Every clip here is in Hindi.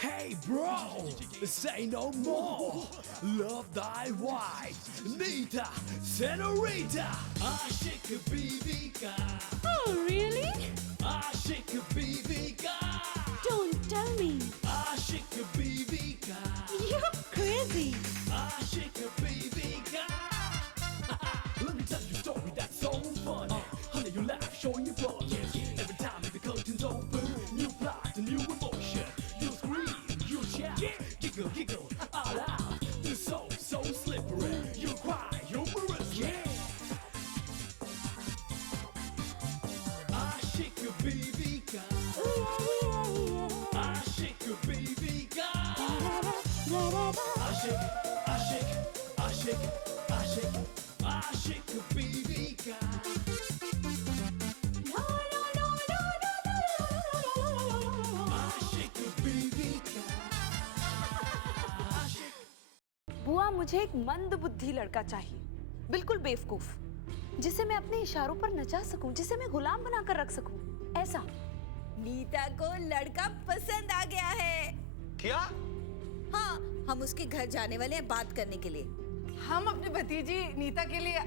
Hey bro, say no more. Love thy wife, Nita, Senorita. Aşık BBK. Oh, really? Aşık BBK. Don't tell me. Aşık BBK. You're crazy. Aşık BBK. Let me tell you a story that's so funny. Honey, you laugh, showing your flaws. Every time the curtains open, new plot, a new emotion. You scream, you shout, giggle, giggle, all out. You're so slippery. You cry, humorously. Aşık BBK. Aşık BBK. Aşık, aşık, aşık, aşık, aşık BBK. Aşık BBK. Aşık. बुआ, मुझे एक मंद बुद्धि लड़का चाहिए, बिल्कुल बेवकूफ, जिसे मैं अपने इशारों पर नचा सकूं, जिसे मैं गुलाम बनाकर रख सकूं, ऐसा। नीता को लड़का पसंद आ गया है। क्या? हाँ, हम उसके घर जाने वाले हैं बात करने के लिए। हम अपनी भतीजी नीता के लिए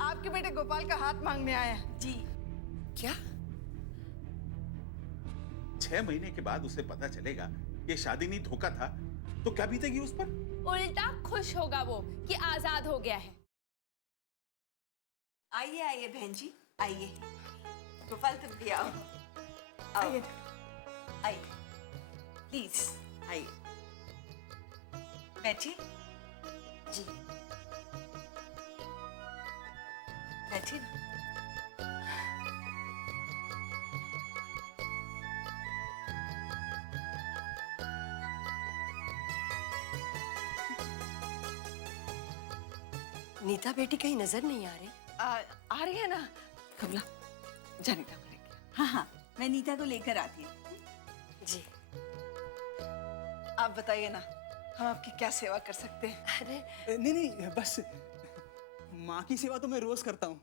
आपके बेटे गोपाल का हाथ मांगने आए हैं। जी। क्या? 6 महीने के बाद उसे पता चलेगा ये शादी नहीं धोखा था, तो क्या बीतेगी उस पर? उल्टा खुश होगा वो कि आजाद हो गया है। आइए आइए बहन जी, आइए। गोपाल तुम भी आओ। आइए आइए, प्लीज आइए, बैठिए। जी बैठिए ना। नीता बेटी कहीं नजर नहीं आ रही। आ रही है ना कमला, जा नीता को लेके। हाँ हाँ, मैं नीता को लेकर आती हूँ। जी। आप बताइए ना, हम आपकी क्या सेवा कर सकते हैं? अरे नहीं, बस माँ की सेवा तो मैं रोज करता हूँ,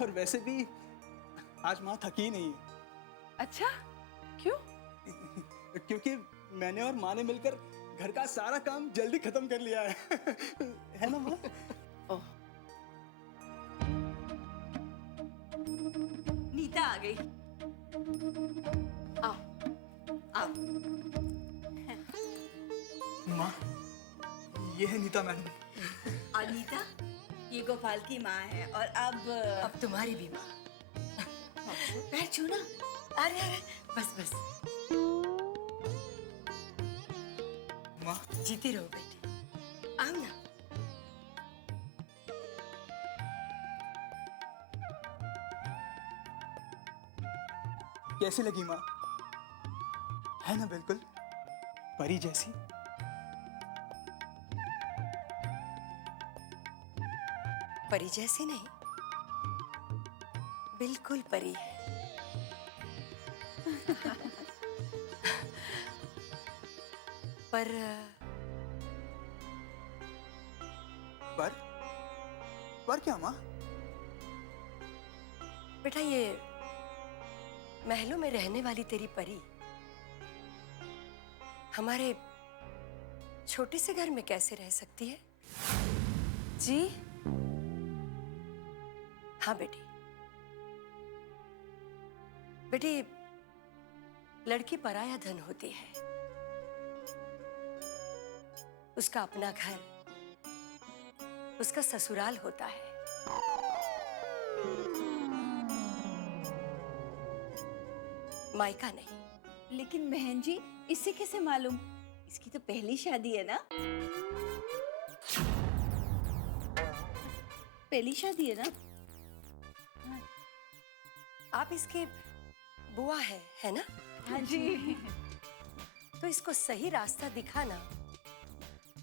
और वैसे भी आज माँ थकी नहीं है। अच्छा, क्यों? क्योंकि मैंने और माँ ने मिलकर घर का सारा काम जल्दी खत्म कर लिया है ना माँ? ओह, नीता आ गई। आओ। आओ। माँ, ये है नीता मैडम। और नीता, ये गोपाल की माँ है। और अब तुम्हारी भी माँ। पैर छू ना। अरे अरे, बस बस, माँ, जीती रहो बेटी। आओ ना। कैसी लगी माँ? है ना बिल्कुल परी जैसी? परी जैसी नहीं, बिल्कुल परी है। पर पर क्या माँ? बेटा, ये महलों में रहने वाली तेरी परी हमारे छोटे से घर में कैसे रह सकती है? जी? हाँ बेटी, बेटी, लड़की पराया धन होती है। उसका अपना घर, उसका ससुराल होता है। मायका नहीं। लेकिन बहन जी, इससे कैसे मालूम? इसकी तो पहली शादी है ना? पहली शादी है ना? आप इसके बुआ है ना? हाँ जी। तो इसको सही रास्ता दिखाना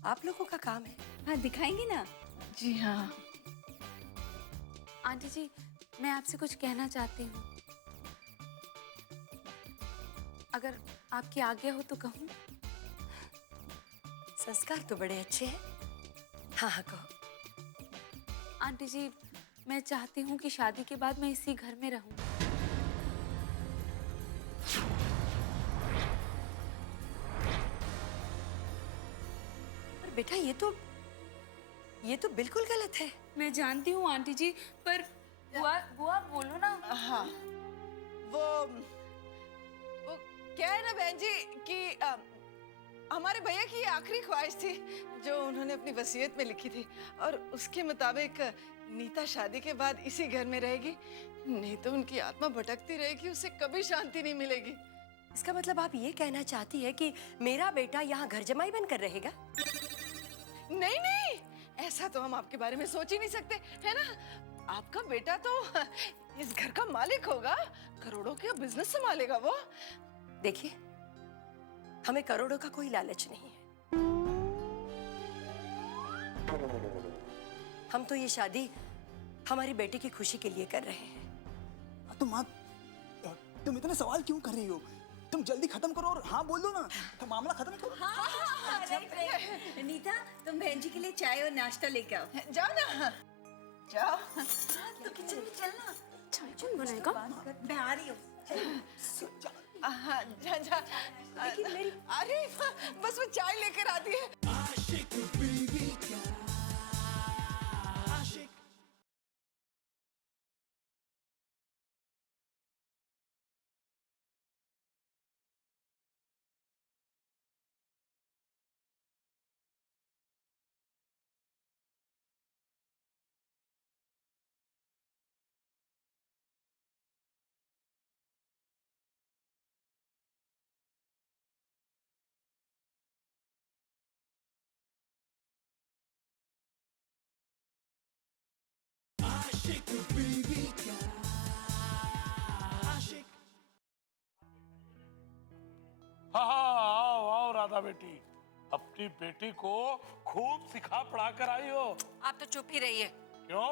आप लोगों का काम है। हाँ, दिखाएंगे ना। जी हाँ। आंटी जी, मैं आपसे कुछ कहना चाहती हूँ, अगर आपकी आज्ञा हो तो कहूँ? संस्कार तो बड़े अच्छे हैं। हाँ हाँ, कहो। आंटी जी, मैं चाहती हूँ कि शादी के बाद मैं इसी घर में रहूं। बेटा ये तो बिल्कुल गलत है। मैं जानती हूँ आंटी जी, पर बुआ बुआ बोलो ना। हाँ, वो क्या है ना बहन जी कि हमारे भैया की ये आखिरी ख्वाहिश थी जो उन्होंने अपनी वसीयत में लिखी थी, और उसके मुताबिक नीता शादी के बाद इसी घर में रहेगी, नहीं तो उनकी आत्मा भटकती रहेगी, उसे कभी शांति नहीं मिलेगी। इसका मतलब आप ये कहना चाहती है कि मेरा बेटा यहाँ घर जमाई बनकर रहेगा? नहीं नहीं, ऐसा तो हम आपके बारे में सोच ही नहीं सकते, है ना? आपका बेटा तो इस घर का मालिक होगा, करोड़ों का बिजनेस संभालेगा वो। देखिए, हमें करोड़ों का कोई लालच नहीं है। हम तो ये शादी हमारी बेटी की खुशी के लिए कर रहे हैं। तो माँ, तुम इतने सवाल क्यों कर रही हो? तुम जल्दी खत्म करो और हाँ बोल दो ना, तो मामला खत्म करो। नीता, तुम बहन जी के लिए चाय और नाश्ता लेके आओ। जाओ ना, जाओ। तो किचन में चलना, चाय बनाएगा। मैं आ रही हूँ। हाँ, जा जा। अरे बस वो चाय लेकर आती है। आशिक बीवी का आशिक। आशिक बीवी का आशिक। हाँ आओ आओ राधा बेटी, अपनी बेटी को खूब सिखा पढ़ा कर आई हो। आप तो चुप ही रहिए। क्यों?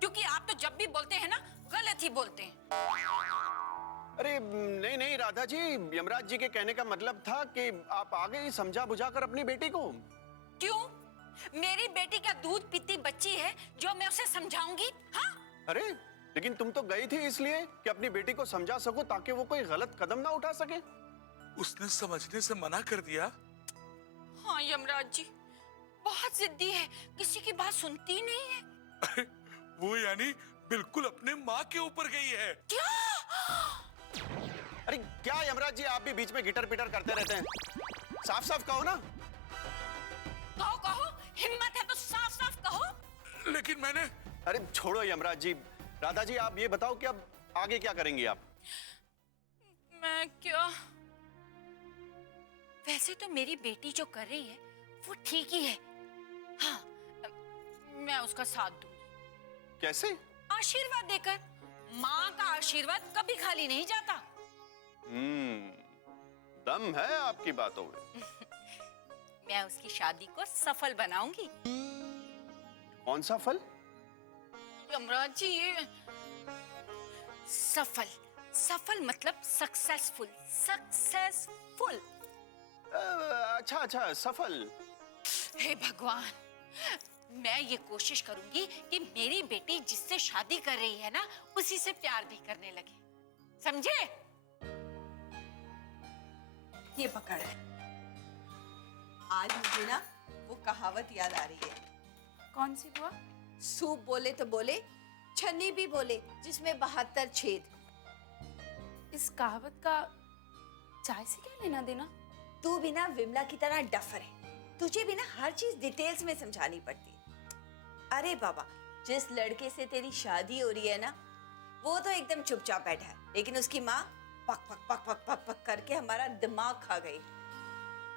क्योंकि आप तो जब भी बोलते हैं ना, गलत ही बोलते हैं। अरे नहीं नहीं राधा जी, यमराज जी के कहने का मतलब था कि आप आगे ही समझा बुझा कर अपनी बेटी को। क्यों? मेरी बेटी क्या दूध पीती बच्ची है जो मैं उसे समझाऊंगी? हाँ? अरे लेकिन तुम तो गई थी इसलिए कि अपनी बेटी को समझा सको, ताकि वो कोई गलत कदम ना उठा सके। उसने समझने से मना कर दिया। हाँ यमराज जी, बहुत जिद्दी है, किसी की बात सुनती ही नहीं है। अरे वो यानी बिल्कुल अपने माँ के ऊपर गई है। क्या? अरे क्या यमराज जी, आप भी बीच में गिटर पिटर करते रहते हैं, साफ साफ कहो ना। कहो कहो, हिम्मत है तो साफ साफ कहो। लेकिन मैंने। अरे छोड़ो यमराज जी, राधा जी आप ये बताओ कि अब आगे क्या करेंगी आप? मैं क्या? वैसे तो मेरी बेटी जो कर रही है वो ठीक ही है। हाँ, मैं उसका साथ दूंगी। कैसे? आशीर्वाद देकर। माँ का आशीर्वाद कभी खाली नहीं जाता। दम है आपकी बातों में। मैं उसकी शादी को सफल बनाऊंगी। कौन सा फल? यमराज जी, ये सफल, सफल मतलब सक्सेसफुल, सक्सेसफुल। अच्छा अच्छा, सफल। हे भगवान, मैं ये कोशिश करूंगी कि मेरी बेटी जिससे शादी कर रही है ना, उसी से प्यार भी करने लगे, समझे? ये पकड़। आज मुझे ना वो कहावत याद आ रही है। कौन सी बुआ? सूप बोले तो बोले, छन्नी भी बोले, जिसमें 72 छेद। इस कहावत का चाय से क्या लेना देना? तू भी ना विमला की तरह डफर है, तुझे भी ना हर चीज डिटेल्स में समझानी पड़ती है। अरे बाबा, जिस लड़के से तेरी शादी हो रही है ना, वो तो एकदम चुपचाप बैठा है, लेकिन उसकी माँ पक पक पक पक पक पक करके हमारा दिमाग खा गई।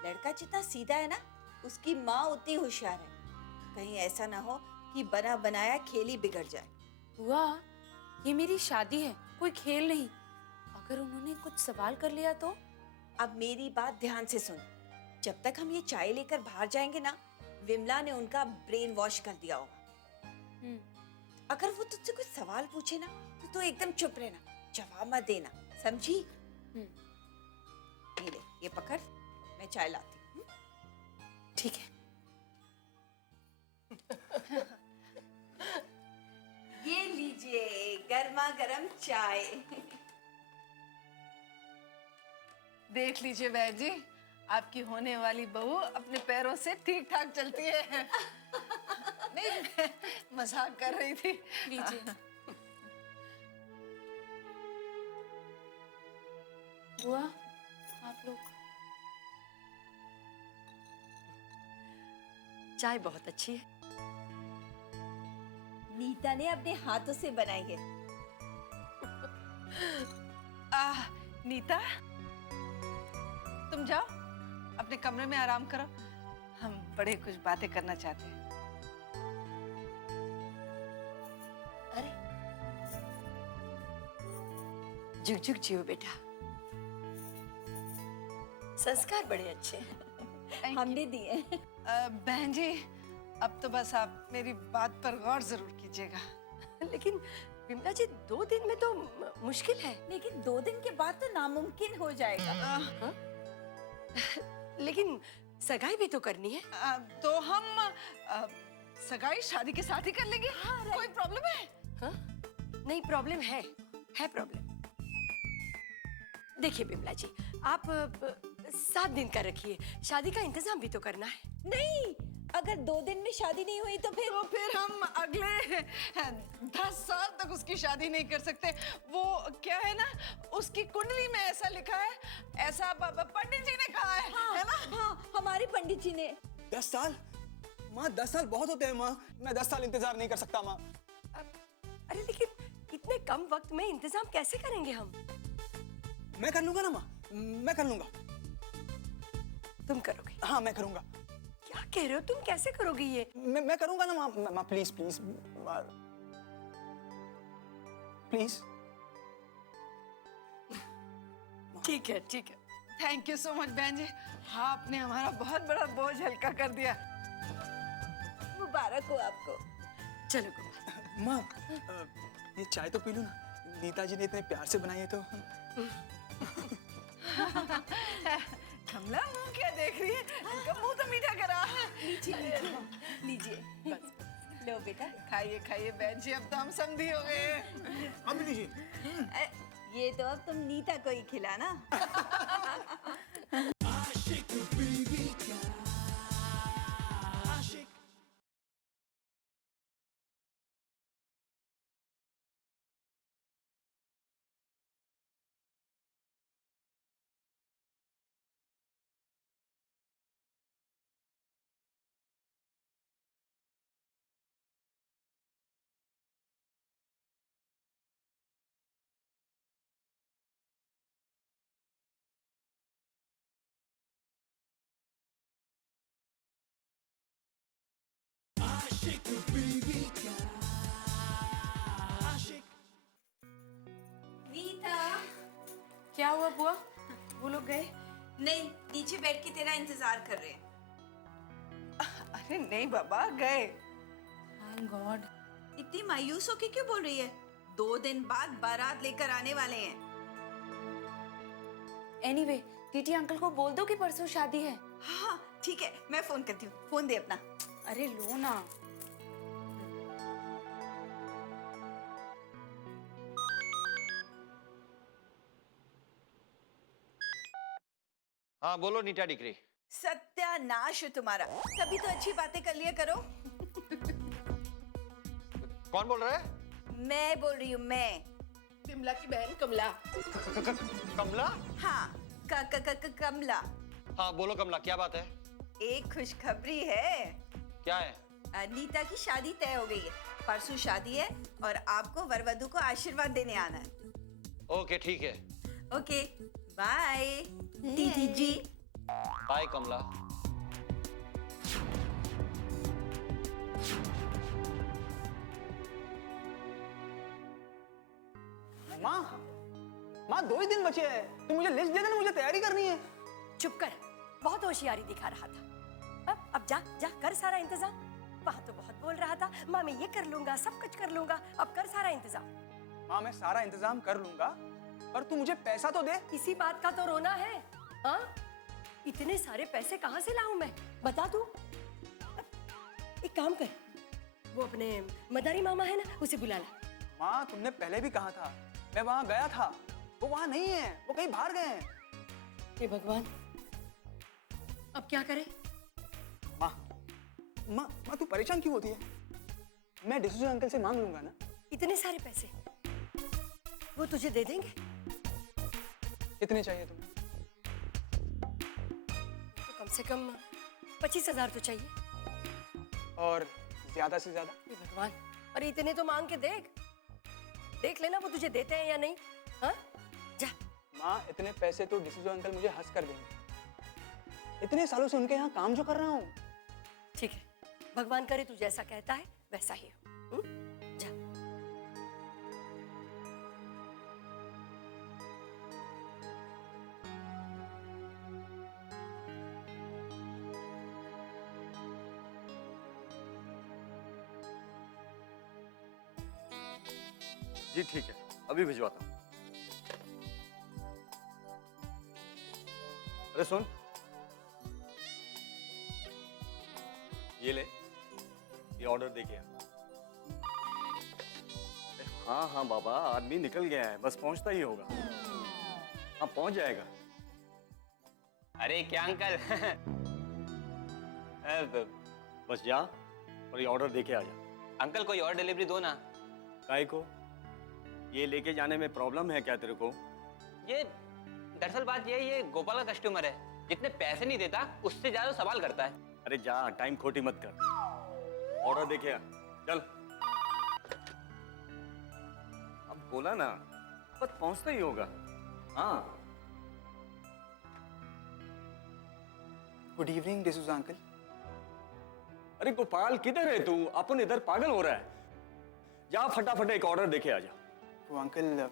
लड़का जितना सीधा है ना, उसकी माँ उतनी होशियार है। कहीं ऐसा ना हो कि बना बनाया खेल ही बिगड़ जाए। बुआ, ये मेरी शादी है, कोई खेल नहीं। अगर उन्होंने कुछ सवाल कर लिया तो? अब मेरी बात ध्यान से सुन। जब तक हम ये चाय लेकर बाहर जाएंगे ना, विमला ने उनका ब्रेन वॉश कर दिया होगा। अगर वो तुझसे कुछ सवाल पूछे ना, तो तू एकदम चुप रहना, जवाब मत देना, समझी? ये ले, ये पकड़, मैं चाय लाती हूँ। ठीक है। ये लीजिए गर्मा गर्म चाय। देख लीजिए बहन जी, आपकी होने वाली बहू अपने पैरों से ठीक ठाक चलती है। नहीं, मैं मजाक कर रही थी। लीजिए। बुआ, आप लोग। चाय बहुत अच्छी है। नीता ने अपने हाथों से बनाई है। नीता, तुम जाओ अपने कमरे में आराम करो, हम बड़े कुछ बातें करना चाहते हैं। अरे जुग जुग जियो बेटा, संस्कार बड़े अच्छे हैं। हमने दिए। बहन जी, अब तो बस आप मेरी बात पर गौर जरूर कीजिएगा। लेकिन विमला जी 2 दिन में तो मुश्किल है। लेकिन 2 दिन के बाद तो नामुमकिन हो जाएगा। लेकिन सगाई भी तो करनी है। तो हम सगाई शादी के साथ ही कर लेंगे। कोई प्रॉब्लम है? हाँ? नहीं, प्रॉब्लम है प्रॉब्लम। देखिए विमला जी, आप 7 दिन का रखिए, शादी का इंतजाम भी तो करना है। नहीं, अगर 2 दिन में शादी नहीं हुई तो फिर हम अगले 10 साल तक उसकी शादी नहीं कर सकते। वो क्या है ना, उसकी कुंडली में ऐसा लिखा है, ऐसा पंडित जी ने कहा है। हाँ, है ना? हाँ, हमारे पंडित जी ने। 10 साल? माँ 10 साल बहुत होते हैं माँ, मैं 10 साल इंतजार नहीं कर सकता माँ। अरे लेकिन इतने कम वक्त में इंतजाम कैसे करेंगे हम? मैं कर लूंगा ना माँ, मैं कर लूंगा। तुम करोगे? हाँ मैं करूंगा। क्या कह रहे हो तुम, कैसे करोगे ये? मैं करूंगा ना माँ, प्लीज प्लीज प्लीज। ठीक है ठीक है। थैंक यू सो मच बहन जी, हाँ आपने हमारा बहुत बड़ा बोझ हल्का कर दिया। मुबारक हो आपको। चलो कुमार। माँ ये चाय तो पी लूं ना, नीता जी ने इतने प्यार से बनाई है तो। कमला मुंह क्या देख रही है, इनका मुंह तो मीठा करा। लीजिए। बस लो बेटा, खाइए खाइए बहन जी, अब तो हम समधी हो गए हैं। अब लीजिए। ये तो अब तुम नीता को ही खिलाना। आशिक बीवी का आशिक। आशिक बीवी का आशिक। नीता। क्या हुआ बुआ, वो लोग गए? नहीं, नीचे बैठ के तेरा इंतजार कर रहे हैं। अरे नहीं बाबा, गए। Thank God. इतनी मायूस होके क्यों बोल रही है? 2 दिन बाद बारात लेकर आने वाले हैं। एनीवे, टीटी अंकल को बोल दो कि परसों शादी है। हाँ ठीक है, मैं फोन करती हूँ। फोन दे अपना। अरे लो ना। हाँ बोलो नीता डिक्री। सत्यानाश है तुम्हारा, कभी तो अच्छी बातें कर लिया करो। कौन बोल रहा है? मैं बोल रही हूँ, मैं। विमला की बहन कमला। कमला? हाँ, कमला। हाँ बोलो कमला, क्या बात है? एक खुशखबरी है। क्या है? नीता की शादी तय हो गई है। परसों शादी है और आपको वरवधु को आशीर्वाद देने आना है। ओके ठीक है। ओके, बाय दीदी जी। बाय कमला। माँ 2 ही दिन बचे हैं, तुम मुझे लिस्ट दे देना, मुझे तैयारी करनी है। चुप कर, बहुत होशियारी दिखा रहा था। अब जा जा कर सारा इंतजाम। वहाँ तो बहुत बोल रहा था, माँ मैं ये कर लूंगा, सब कुछ कर लूंगा। अब कर सारा इंतजाम। माँ मैं सारा इंतजाम कर लूंगा, पर तू मुझे पैसा तो दे। इसी बात का तो रोना है। हाँ, इतने सारे पैसे कहाँ से लाऊं मैं, बता तू। एक काम कर, वो अपने मदारी मामा है ना, उसे बुला ला। माँ तुमने पहले भी कहा था, मैं वहाँ गया था, वो वहाँ नहीं है, वो कहीं बाहर गए हैं। हे भगवान, अब क्या करें? माँ माँ माँ तू परेशान क्यों होती है? मैं डिसूजा अंकल से मांग लूंगा ना। इतने सारे पैसे वो तुझे दे देंगे? कितने चाहिए तुम्हें? तो कम से कम 25,000 तो चाहिए। और ज्यादा से ज्यादा? हे भगवान, अरे इतने तो मांग के देख लेना वो तुझे देते हैं या नहीं। हाँ, जा। माँ इतने पैसे तो डिसूजा अंकल मुझे हंस कर देंगे। इतने सालों से उनके यहाँ काम जो कर रहा हूँ। ठीक है, भगवान करे तू जैसा कहता है वैसा ही हो। जा। जी ठीक है, अभी भिजवाता हूँ। अरे सुन, ये ले, ये ऑर्डर दे के आ। हाँ हाँ बाबा, आदमी निकल गया है, बस पहुंचता ही होगा। हाँ पहुंच जाएगा। अरे क्या अंकल बस जा और ये ऑर्डर दे के आ जा। अंकल कोई और डिलीवरी दो ना। काय को? ये लेके जाने में प्रॉब्लम है क्या तेरे को? ये दरअसल बात ये गोपाल का कस्टमर है, जितने पैसे नहीं देता उससे ज्यादा सवाल करता है। अरे जा, टाइम खोटी मत कर, ऑर्डर दे के आ, चल। अब बोला ना, बस पहुंचता ही होगा। हाँ। Good evening D'Souza uncle. अरे गोपाल किधर है तू? अपन इधर पागल हो रहा है। जा फटाफट एक ऑर्डर देके आ जा। वो अंकल,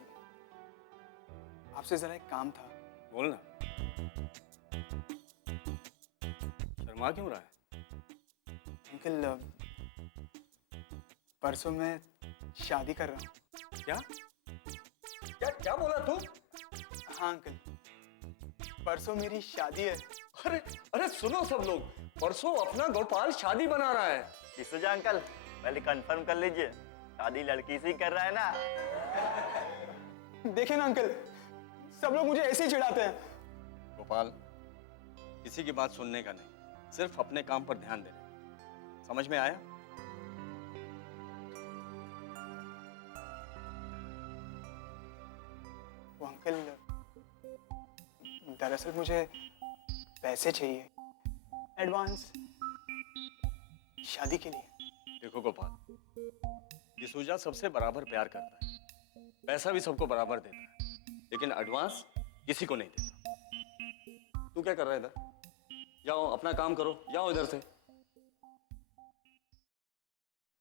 आपसे जरा एक काम था। बोलना। शर्मा क्यों रहा है? अंकल, परसों मैं शादी कर रहा हूँ। क्या क्या क्या बोला तू? हाँ अंकल, परसों मेरी शादी है। अरे अरे सुनो सब लोग, परसों अपना गोपाल शादी बना रहा है। डिसूजा अंकल, पहले कंफर्म कर लीजिए, शादी लड़की से ही कर रहा है ना। देखे ना अंकल, सब लोग मुझे ऐसे ही चिढ़ाते हैं। गोपाल, किसी की बात सुनने का नहीं, सिर्फ अपने काम पर ध्यान देना। समझ में आया? वो अंकल, दरअसल मुझे पैसे चाहिए, एडवांस, शादी के लिए। देखो गोपाल, डिसूजा सबसे बराबर प्यार करता है, पैसा भी सबको बराबर देता है, लेकिन एडवांस किसी को नहीं देता। तू क्या कर रहा है इधर? जाओ अपना काम करो, जाओ इधर से।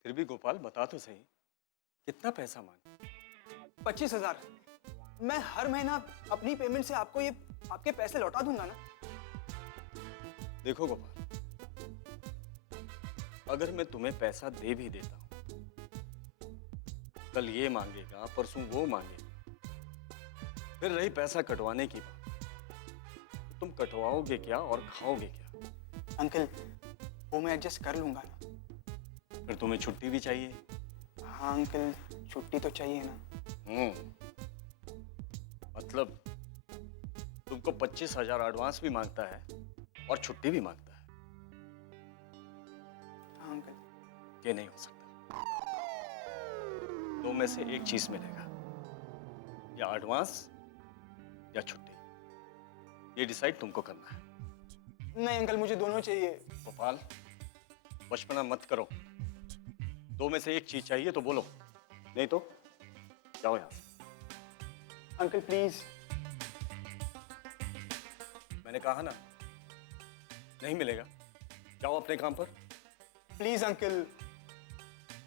फिर भी गोपाल बता तो सही, कितना पैसा मांगे? 25,000। मैं हर महीना अपनी पेमेंट से आपको ये आपके पैसे लौटा दूंगा ना। देखो गोपाल, अगर मैं तुम्हें पैसा दे भी देता हूं, कल ये मांगेगा, परसों वो मांगेगा, फिर रही पैसा कटवाने की बात, तुम कटवाओगे क्या और खाओगे क्या? अंकल, वो मैं एडजस्ट कर लूंगा ना। फिर तुम्हें छुट्टी भी चाहिए। हाँ अंकल, छुट्टी तो चाहिए ना। मतलब तुमको 25,000 एडवांस भी मांगता है और छुट्टी भी मांगता है। हाँ अंकल। ये नहीं हो सकता। दो में से एक चीज मिलेगा, या एडवांस या छुट्टी। ये डिसाइड तुमको करना है। नहीं अंकल, मुझे दोनों चाहिए। गोपाल, बचपना मत करो। दो में से एक चीज चाहिए तो बोलो, नहीं तो जाओ यहां से। Uncle please. मैंने कहा ना, नहीं मिलेगा। जाओ अपने काम पर। Please uncle.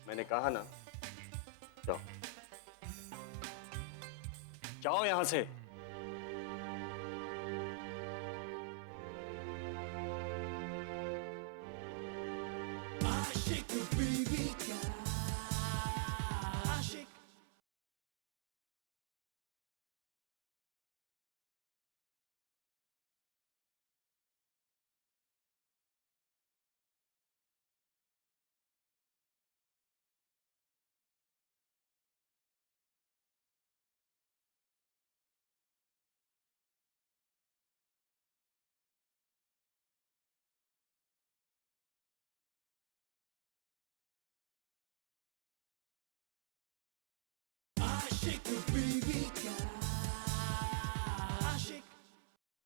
मैंने कहा ना, जाओ जाओ यहां से।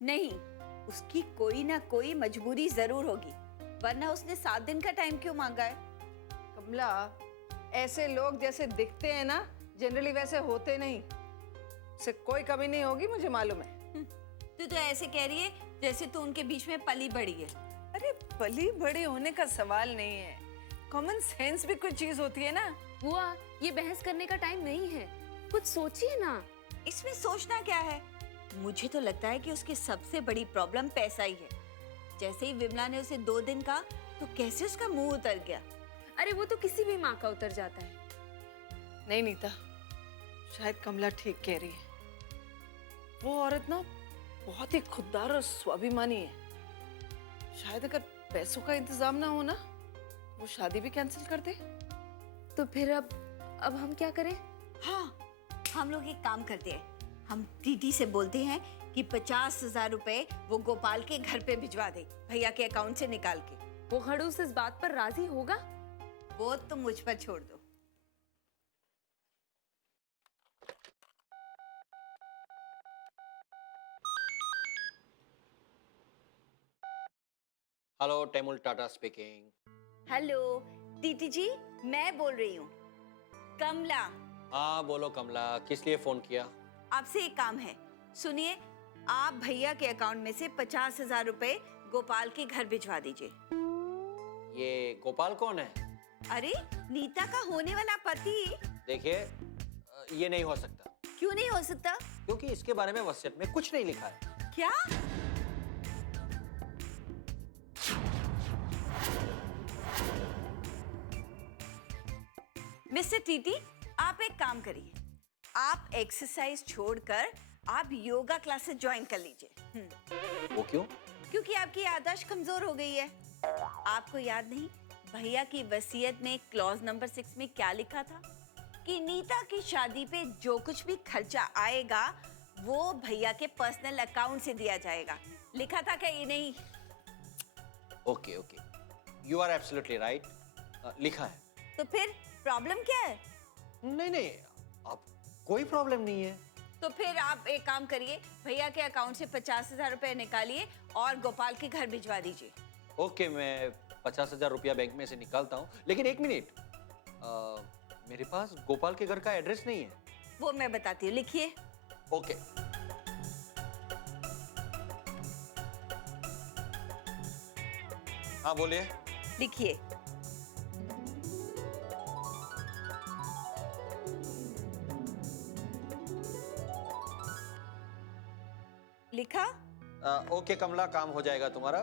नहीं, उसकी कोई ना कोई मजबूरी जरूर होगी, वरना उसने 7 दिन का टाइम क्यों मांगा है? कमला, ऐसे लोग जैसे दिखते हैं ना, जनरली वैसे होते नहीं। से कोई कमी नहीं होगी, मुझे मालूम है। तू तो ऐसे कह रही है जैसे तू उनके बीच में पली बड़ी है। अरे पली बड़ी होने का सवाल नहीं है, कॉमन सेंस भी कुछ चीज होती है ना। बुआ, ये बहस करने का टाइम नहीं है, कुछ सोचिए ना। इसमें सोचना क्या है? मुझे तो लगता है कि उसकी सबसे बड़ी प्रॉब्लम पैसा ही है। जैसे ही विमला ने उसे 2 दिन कहा तो कैसे उसका मुंह उतर गया। अरे वो तो किसी भी माँ का उतर जाता है। नहीं नीता, शायद कमला ठीक कह रही है। वो औरत ना बहुत ही खुददार और स्वाभिमानी है। शायद अगर पैसों का इंतजाम ना हो ना, वो शादी भी कैंसिल कर दे। तो फिर अब हम क्या करें? हाँ, हम लोग एक काम करते हैं, हम टीटी से बोलते हैं कि 50,000 रुपए वो गोपाल के घर पे भिजवा दे, भैया के अकाउंट से निकाल के। वो खड़ूस इस बात पर राजी होगा? वो तो मुझ पर छोड़ दो। हेलो, टेमुल टाटा स्पीकिंग। हेलो टीटी जी, मैं बोल रही हूँ, कमला। हाँ बोलो कमला, किस लिए फोन किया? आपसे एक काम है, सुनिए। आप भैया के अकाउंट में से 50,000 रुपए गोपाल के घर भिजवा दीजिए। ये गोपाल कौन है? अरे नीता का होने वाला पति। देखिए, ये नहीं हो सकता। क्यों नहीं हो सकता? क्योंकि इसके बारे में वसीयत में कुछ नहीं लिखा है। क्या? मिस्टर टीटी, आप एक काम करिए, आप एक्सरसाइज छोड़कर आप योगा क्लासेस ज्वाइन कर लीजिए। वो क्यों? क्योंकि आपकी याददाश्त कमजोर हो गई है। आपको याद नहीं, भैया की वसीयत में क्लॉज नंबर 6 में क्या लिखा था कि नीता की शादी पे जो कुछ भी खर्चा आएगा वो भैया के पर्सनल अकाउंट से दिया जाएगा। लिखा था क्या? ये नहीं? Okay okay, you are absolutely right, लिखा है। तो फिर प्रॉब्लम क्या है? नहीं नहीं, अब कोई प्रॉब्लम नहीं है। तो फिर आप एक काम करिए, भैया के अकाउंट से 50,000 रुपए निकालिए और गोपाल के घर भिजवा दीजिए। ओके, मैं 50,000 रुपया बैंक में से निकालता हूँ, लेकिन एक मिनट, मेरे पास गोपाल के घर का एड्रेस नहीं है। वो मैं बताती हूँ, लिखिए। ओके। हाँ बोलिए। लिखिए। लिखा? ओके कमला, काम हो जाएगा तुम्हारा।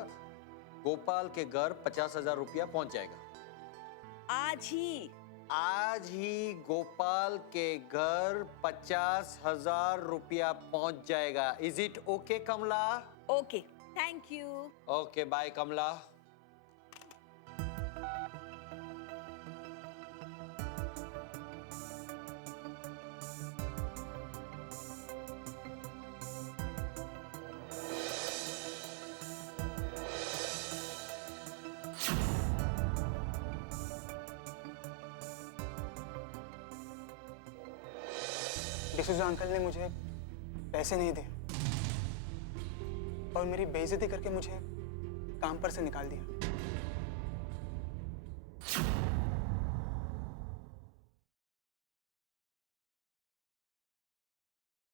गोपाल के घर 50,000 रुपया पहुंच जाएगा आज ही गोपाल के घर 50,000 रुपया पहुंच जाएगा। Is it okay Kamala? Okay, thank you. Okay, bye Kamala. D'Souza uncle ने मुझे पैसे नहीं दिए और मेरी बेइज्जती करके मुझे काम पर से निकाल दिया।